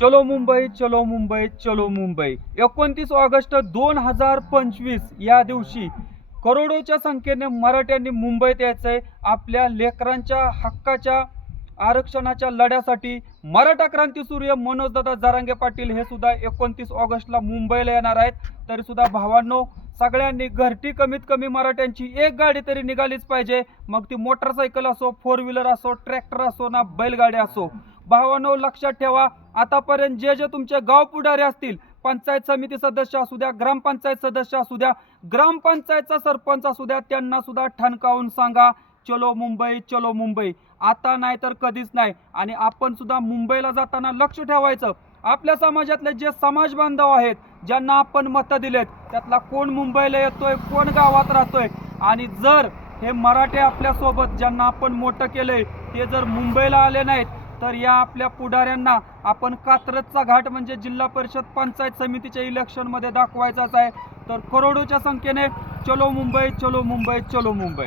चलो मुंबई, चलो मुंबई, चलो मुंबई. 29 ऑगस्ट 2025 या दिवशी करोडोच्या संख्येने मराठ्यांनी मुंबईत यायचंय आपल्या लेकरांच्या हक्काच्या आरक्षणाच्या लढ्यासाठी. मराठा क्रांतीसूर्य मनोजदादा जरांगे पाटील हे सुद्धा 29 ऑगस्टला मुंबईला येणार आहेत. तरी सुद्धा भावांनो, सगळ्यांनी घरटी कमीत कमी मराठ्यांची एक गाडी तरी निघालीच पाहिजे. मग ती मोटरसायकल असो, फोर व्हीलर असो, ट्रॅक्टर असो ना बैलगाडी असो. भावांनो, लक्षात ठेवा, आतापर्यंत जे जे तुमचे गाव पुढारी असतील, पंचायत समिती सदस्य असू द्या, ग्रामपंचायत सदस्य असू द्या, ग्रामपंचायतचा सरपंच असू द्या, त्यांना सुद्धा ठणकावून सांगा, चलो मुंबई, चलो मुंबई. आता नाही तर कधीच नाही. आणि आपण सुद्धा मुंबईला जाताना लक्ष ठेवायचं, आपल्या समाजातले जे समाज बांधव आहेत, ज्यांना आपण मतं दिलेत, त्यातला कोण मुंबईला येतोय, कोण गावात राहतोय. आणि जर हे मराठे आपल्यासोबत ज्यांना आपण मोठं केलंय ते जर मुंबईला आले नाहीत, तर या आपल्या पुढाऱ्यांना आपण कात्रजचा घाट म्हणजे जिल्हा परिषद पंचायत समितीच्या इलेक्शनमध्ये दाखवायचाच आहे. तर करोडोच्या संख्येने चलो मुंबई, चलो मुंबई, चलो मुंबई.